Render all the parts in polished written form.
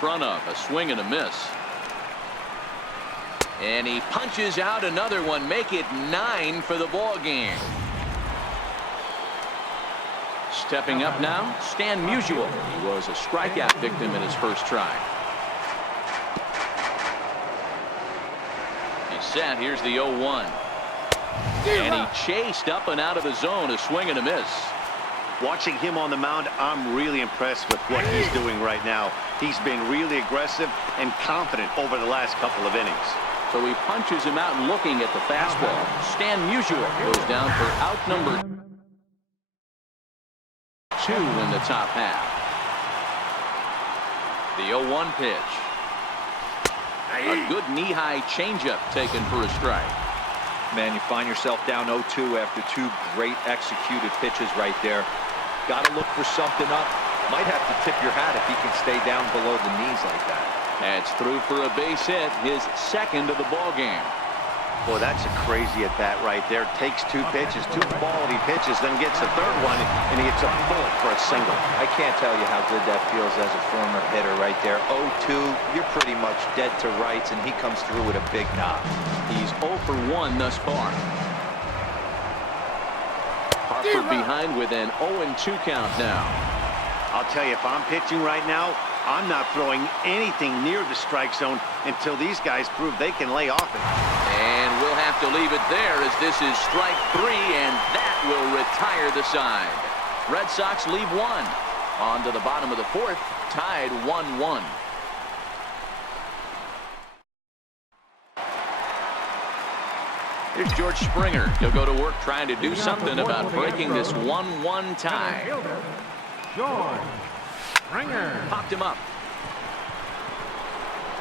front of. A swing and a miss. And he punches out another one. Make it 9 for the ball game. Stepping up now, Stan Musial. He was a strikeout victim in his first try. He's set. Here's the 0-1. And he chased up and out of the zone. A swing and a miss. Watching him on the mound, I'm really impressed with what he's doing right now. He's been really aggressive and confident over the last couple of innings. So he punches him out looking at the fastball. Stan Musial goes down for out number 2 in the top half. The 0-1 pitch. A good knee-high changeup taken for a strike. Man, you find yourself down 0-2 after 2 great executed pitches right there. Got to look for something up. Might have to tip your hat if he can stay down below the knees like that. That's through for a base hit, his second of the ball game. Boy, that's a crazy at bat right there. Takes 2 pitches, 2 quality pitches, then gets a third one, and he hits a bullet for a single. I can't tell you how good that feels as a former hitter right there. 0-2, you're pretty much dead to rights, and he comes through with a big knock. He's 0 for 1 thus far. Harper behind with an 0-2 count now. I'll tell you, if I'm pitching right now, I'm not throwing anything near the strike zone until these guys prove they can lay off it. And we'll have to leave it there as this is strike 3, and that will retire the side. Red Sox leave 1. On to the bottom of the 4th, tied 1-1. Here's George Springer. He'll go to work trying to do something about breaking this 1-1 tie. George Springer Popped him up.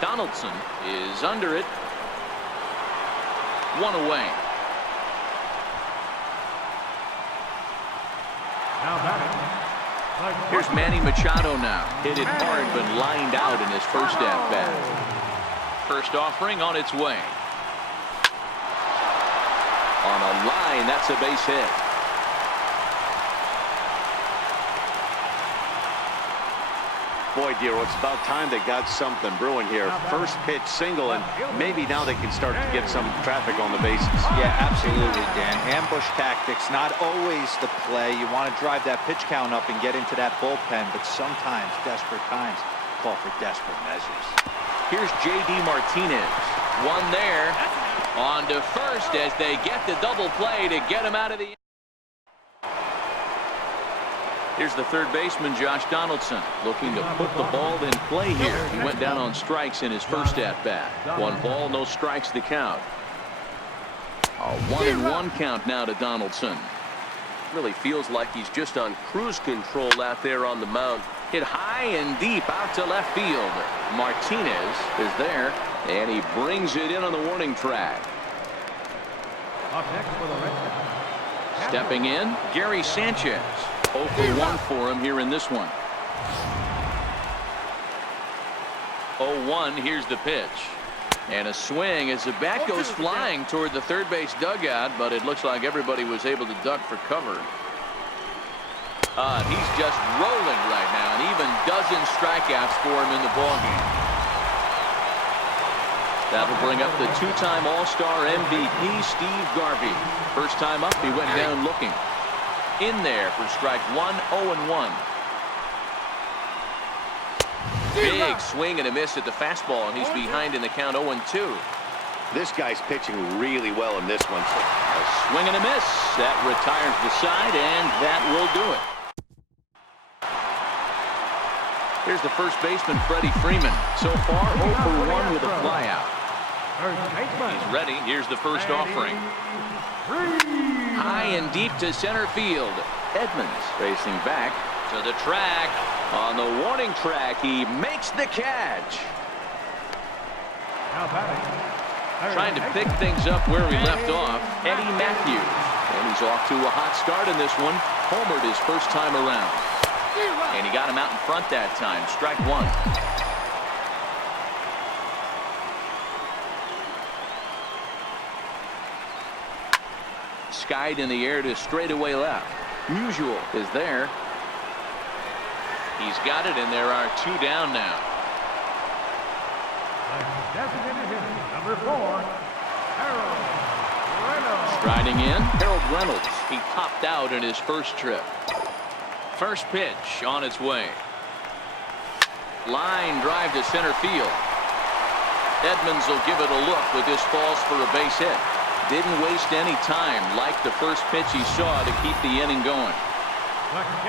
Donaldson is under it. 1 away. now batting. Here's Manny Machado now. Hit it hard but lined out in his first at-bat. First offering on its way. On a line, that's a base hit. Boy, Dero, it's about time they got something brewing here. First pitch single, and maybe now they can start to get some traffic on the bases. Yeah, absolutely, Dan. Ambush tactics, not always the play. You want to drive that pitch count up and get into that bullpen, but sometimes desperate times call for desperate measures. Here's J.D. Martinez. One there. On to first as they get the double play to get him out of the. Here's the third baseman, Josh Donaldson, looking to put the ball in play here. He went down on strikes in his first at-bat. 1 ball, no strikes to count. A 1-1 count now to Donaldson. Really feels like he's just on cruise control out there on the mound. Hit high and deep out to left field. Martinez is there, and he brings it in on the warning track. Up next for the Red Sox. Stepping in, Gary Sanchez. 0 for 1 for him here in this one. 0-1, here's the pitch. And a swing as the bat goes flying toward the third base dugout, but it looks like everybody was able to duck for cover. He's just rolling right now, and even dozen strikeouts for him in the ballgame. That'll bring up the 2-time All-Star MVP, Steve Garvey. First time up, he went down looking. In there for strike 1, 0-1. Big swing and a miss at the fastball, and he's behind in the count 0-2. This guy's pitching really well in this one. A swing and a miss. That retires the side, and that will do it. Here's the first baseman, Freddie Freeman. So far, 0 for 1 with a flyout. He's ready. Here's the first offering. High and deep to center field. Edmonds racing back to the track. On the warning track, he makes the catch. Now batting. Trying to pick things up where we left off, Eddie Matthews. And he's off to a hot start in this one. Homered his first time around. And he got him out in front that time. Strike 1. Skied in the air to straightaway left. Musial is there. He's got it, and there are 2 down now. Designated hitter, number 4, Harold Reynolds. Striding in, Harold Reynolds. He popped out in his first trip. First pitch on its way. Line drive to center field. Edmonds will give it a look, but this falls for a base hit. Didn't waste any time, like the first pitch he saw, to keep the inning going.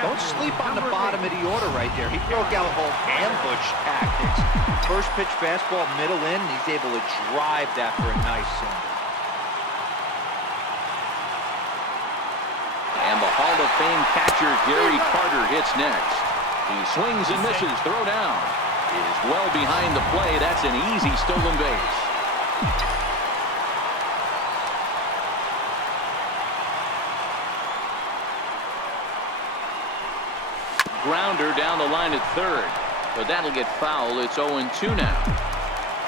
Don't sleep on the bottom of the order right there. He broke out whole ambush tactics. First pitch fastball, middle in, he's able to drive that for a nice single. And the Hall of Fame catcher Gary Carter hits next. He swings and misses. Throw down. Is well behind the play. That's an easy stolen base. Grounder down the line at third, but that'll get foul. It's 0-2 now.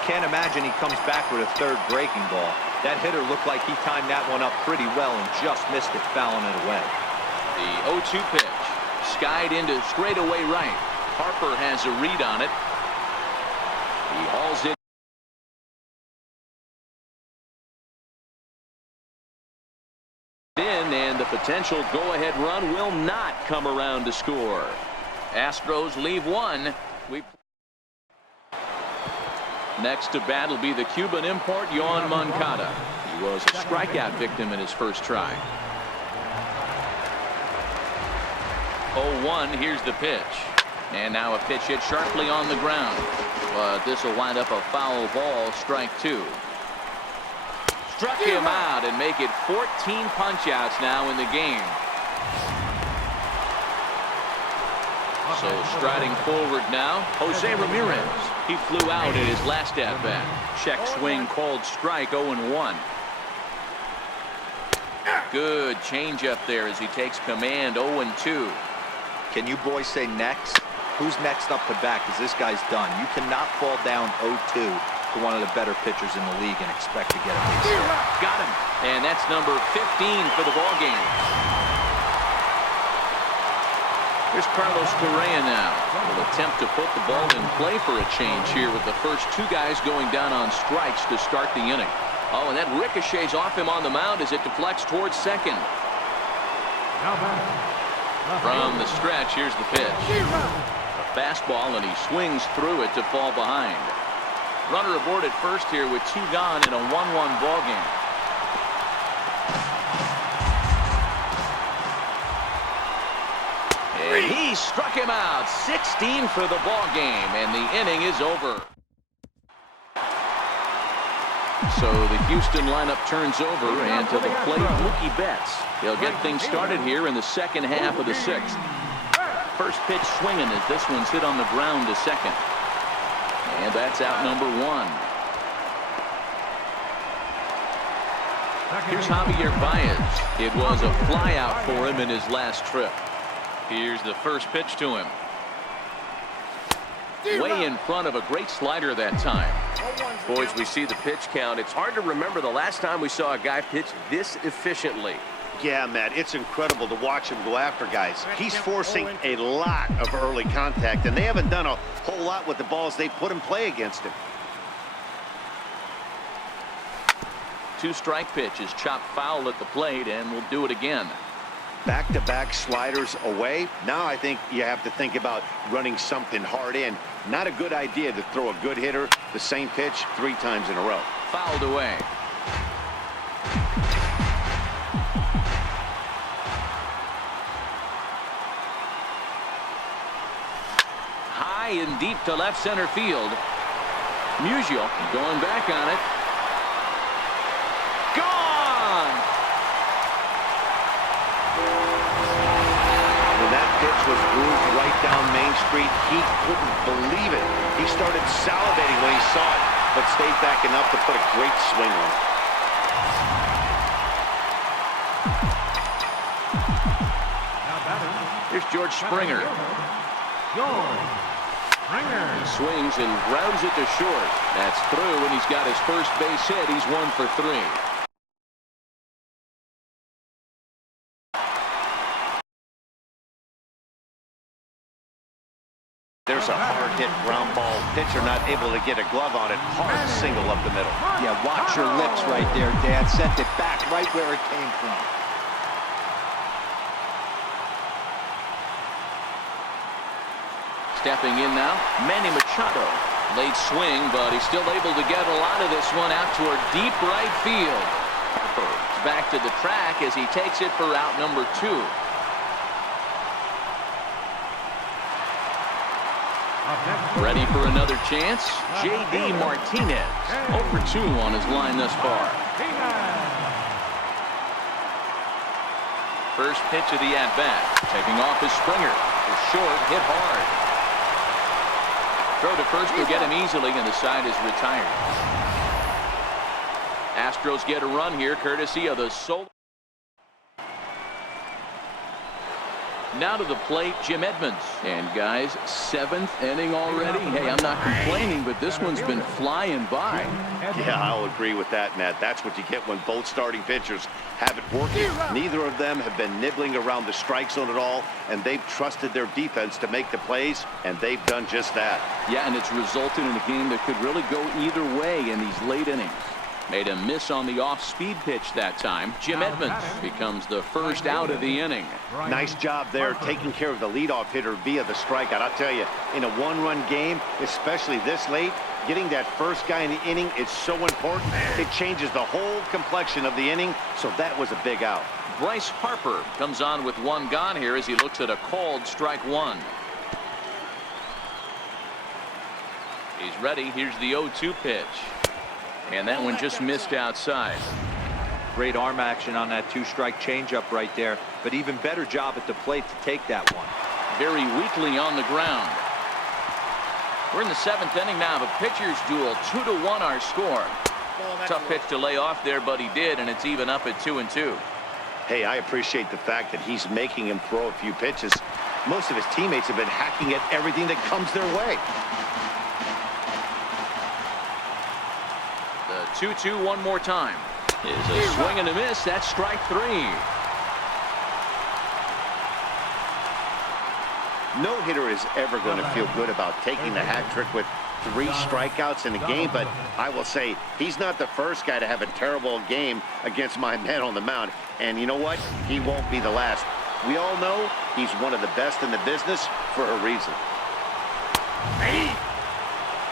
Can't imagine he comes back with a third breaking ball. That hitter looked like he timed that one up pretty well and just missed it, fouling it away. The 0-2 pitch, skied into straightaway right. Harper has a read on it. He hauls it in, and the potential go-ahead run will not come around to score. Astros leave one. Next to bat will be the Cuban import Yoan Moncada. He was a strikeout victim in his first try. 0-1. Here's the pitch, and now a pitch hit sharply on the ground, but this will wind up a foul ball. Strike 2. Struck him out and make it 14 punch-outs now in the game. So striding forward now, Jose Ramirez. He flew out in his last at-bat. Check swing called strike. 0-1. Good changeup there as he takes command. 0-2. Can you boys say next? Who's next up to bat? Because this guy's done. You cannot fall down 0-2 to one of the better pitchers in the league and expect to get a base hit. Got him. And that's number 15 for the ball game. Here's Carlos Correa now. Will attempt to put the ball in play for a change here with the first two guys going down on strikes to start the inning. Oh, and that ricochets off him on the mound as it deflects towards second. From the stretch, here's the pitch. A fastball, and he swings through it to fall behind. Runner aboard at first here with 2 gone in a 1-1 ball game. And he struck him out. 16 for the ball game, and the inning is over. So the Houston lineup turns over, and to the plate, Mookie Betts. He'll get things started here in the second half of the 6th. First pitch swinging as this one's hit on the ground to second. And that's out number 1. Here's Javier Baez. It was a fly out for him in his last trip. Here's the first pitch to him. Way in front of a great slider that time. Boys, we see the pitch count. It's hard to remember the last time we saw a guy pitch this efficiently. Yeah, Matt, it's incredible to watch him go after guys. He's forcing a lot of early contact, and they haven't done a whole lot with the balls they put in play against him. 2 strike pitches, chopped foul at the plate, and we'll do it again. Back-to-back sliders away. Now I think you have to think about running something hard in. Not a good idea to throw a good hitter the same pitch 3 times in a row. Fouled away. High and deep to left center field. Musial going back on it. Gone! When that pitch was grooved right down Main Street, he couldn't believe it. He started salivating when he saw it, but stayed back enough to put a great swing on it. Here's George Springer. He swings and grounds it to short. That's through, and he's got his first base hit. He's 1 for 3. There's There's a hard-hit ground ball. Pitcher not able to get a glove on it. Hard single up the middle. Yeah, watch your lips right there, Dan. Sent it back right where it came from. Stepping in now, Manny Machado. Late swing, but he's still able to get a lot of this one out toward deep right field. Harper is back to the track as he takes it for out number 2. Ready for another chance? J.D. Martinez. 0 for 2 on his line thus far. First pitch of the at-bat. Taking off his Springer. It's short, hit hard. Throw to first will get him easily, and the side is retired. Astros get a run here courtesy of the solo. Now to the plate, Jim Edmonds. And guys, 7th inning already. Hey, I'm not complaining, but this one's been flying by. Yeah, I'll agree with that, Matt. That's what you get when both starting pitchers have it working. Neither of them have been nibbling around the strike zone at all, and they've trusted their defense to make the plays, and they've done just that. Yeah, and it's resulted in a game that could really go either way in these late innings. Made a miss on the off-speed pitch that time. Jim Edmonds becomes the first out of the inning. Nice job there taking care of the leadoff hitter via the strikeout. I'll tell you, in a one-run game, especially this late, getting that first guy in the inning is so important. It changes the whole complexion of the inning, so that was a big out. Bryce Harper comes on with 1 gone here as he looks at a called strike 1. He's ready. Here's the 0-2 pitch. And that one just missed outside. Great arm action on that 2-strike changeup right there, but even better job at the plate to take that one. Very weakly on the ground. We're in the 7th inning now of a pitcher's duel. 2-1 our score. Tough pitch to lay off there, but he did, and it's even up at 2-2. Hey, I appreciate the fact that he's making him throw a few pitches. Most of his teammates have been hacking at everything that comes their way. 2-2 one more time. Is a swing and a miss. That's strike 3. No hitter is ever going to feel good about taking the hat trick with 3 strikeouts in a game, but I will say he's not the first guy to have a terrible game against my man on the mound. And you know what? He won't be the last. We all know he's one of the best in the business for a reason.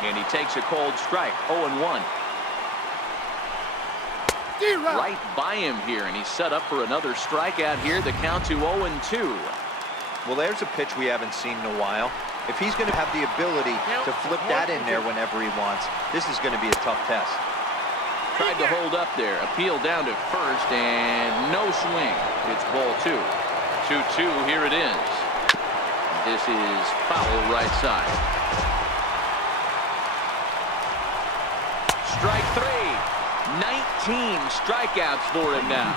And he takes a cold strike. 0-1. Right by him here, and he's set up for another strikeout here. The count to 0-2. Well, there's a pitch we haven't seen in a while. If he's going to have the ability to flip that in there whenever he wants, this is going to be a tough test. Tried to hold up there. Appeal down to first, and no swing. It's ball 2. 2-2, here it is. This is foul right side. Strike 3. 19 strikeouts for him now.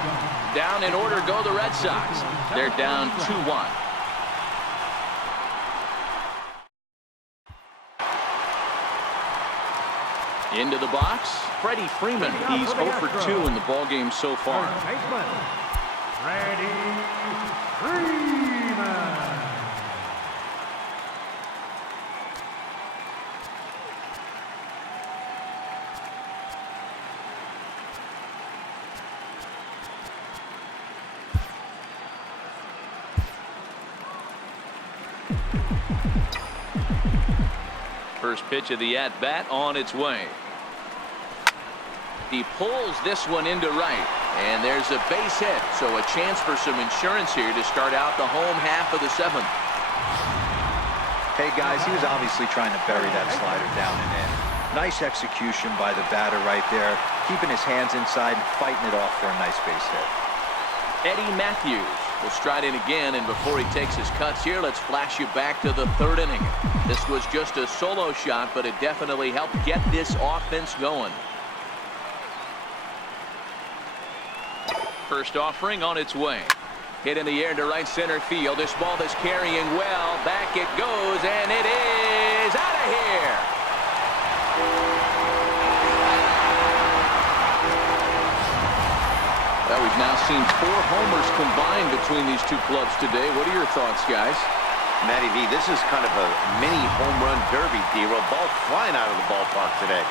Down in order go the Red Sox. They're down 2-1. Into the box, Freddie Freeman. He's 0 for 2 in the ballgame so far. Freddie Freeman. First pitch of the at-bat on its way. He pulls this one into right, and there's a base hit, so a chance for some insurance here to start out the home half of the 7th. Hey guys, he was obviously trying to bury that slider down and in. Nice execution by the batter right there, keeping his hands inside and fighting it off for a nice base hit. Eddie Matthews will stride in again, and before he takes his cuts here, let's flash you back to the 3rd inning. This was just a solo shot, but it definitely helped get this offense going. First offering on its way. Hit in the air to right center field. This ball is carrying well. Back it goes, and it is out of here. Well, we've now seen 4 homers combined between these two clubs today. What are your thoughts, guys? Matty V, this is kind of a mini home run derby, D-Roll. Ball flying out of the ballpark today.